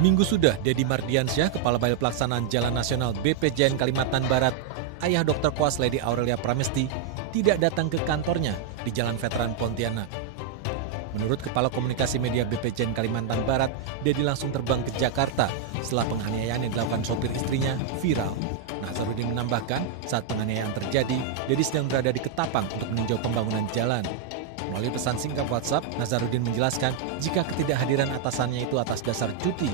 Seminggu sudah, Dedi Mardiansyah, Kepala Balai Pelaksanaan Jalan Nasional BPJN Kalimantan Barat, ayah Dr. Koas Lady Aurelia Pramesti, tidak datang ke kantornya di Jalan Veteran Pontianak. Menurut Kepala Komunikasi Media BPJN Kalimantan Barat, Dedi langsung terbang ke Jakarta setelah penganiayaan yang dilakukan sopir istrinya viral. Nazarudin menambahkan, saat penganiayaan terjadi, Dedi sedang berada di Ketapang untuk meninjau pembangunan jalan. Melalui pesan singkat WhatsApp, Nazarudin menjelaskan jika ketidakhadiran atasannya itu atas dasar cuti.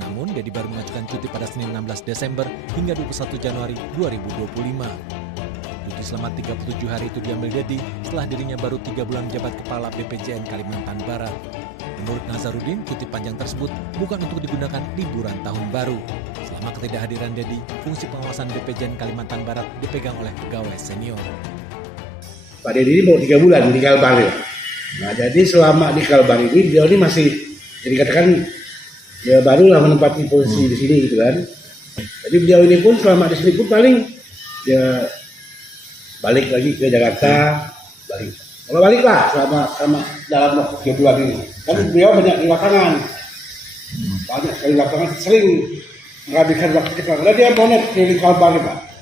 Namun, Dedi baru mengajukan cuti pada Senin 16 Desember hingga 21 Januari 2025. Cuti selama 37 hari itu diambil Dedi setelah dirinya baru 3 bulan menjabat Kepala BPJN Kalimantan Barat. Menurut Nazarudin, cuti panjang tersebut bukan untuk digunakan liburan tahun baru. Selama ketidakhadiran Dedi, fungsi pengawasan BPJN Kalimantan Barat dipegang oleh pegawai senior. Pak Dedi ini mau 3 bulan di Kalbar ya. Nah, jadi selama di Kalbar ini beliau ini masih, jadi katakan ya barulah menempati posisi di sini gitu kan. Jadi beliau ini pun selama di sini pun paling ya balik lagi ke Jakarta, balik. Kalau balik lah selama dalam waktu 3 bulan ini. Kan beliau banyak di lapangan, banyak sekali lapangan, sering menghabiskan waktu kita. Karena dia bonet di Kalbar Pak.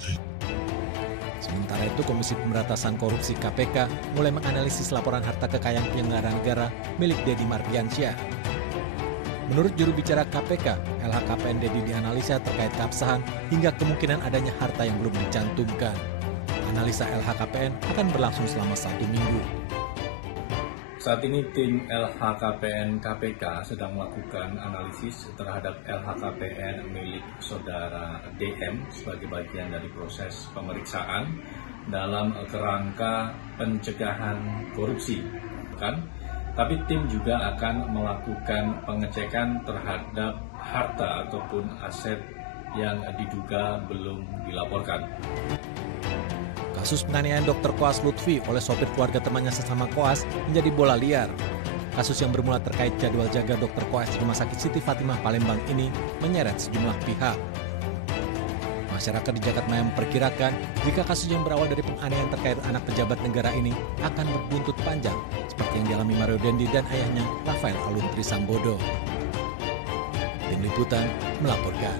Sementara itu, Komisi Pemberantasan Korupsi KPK mulai menganalisis laporan harta kekayaan penyelenggara negara milik Dedi Mardiansyah. Menurut juru bicara KPK, LHKPN Dedi dianalisa terkait keabsahan hingga kemungkinan adanya harta yang belum dicantumkan. Analisa LHKPN akan berlangsung selama 1 minggu. Saat ini tim LHKPN KPK sedang melakukan analisis terhadap LHKPN milik saudara DM sebagai bagian dari proses pemeriksaan dalam kerangka pencegahan korupsi. Tapi tim juga akan melakukan pengecekan terhadap harta ataupun aset yang diduga belum dilaporkan. Kasus penganiayaan Dr. Koas Lutfi oleh sopir keluarga temannya sesama Koas menjadi bola liar. Kasus yang bermula terkait jadwal jaga Dr. Koas di Rumah Sakit Siti Fatimah Palembang ini menyeret sejumlah pihak. Masyarakat di Jakarta memperkirakan jika kasus yang berawal dari penganiayaan terkait anak pejabat negara ini akan berbuntut panjang, seperti yang dialami Mario Dendi dan ayahnya Rafael Alun Trisambodo. Tim Liputan melaporkan.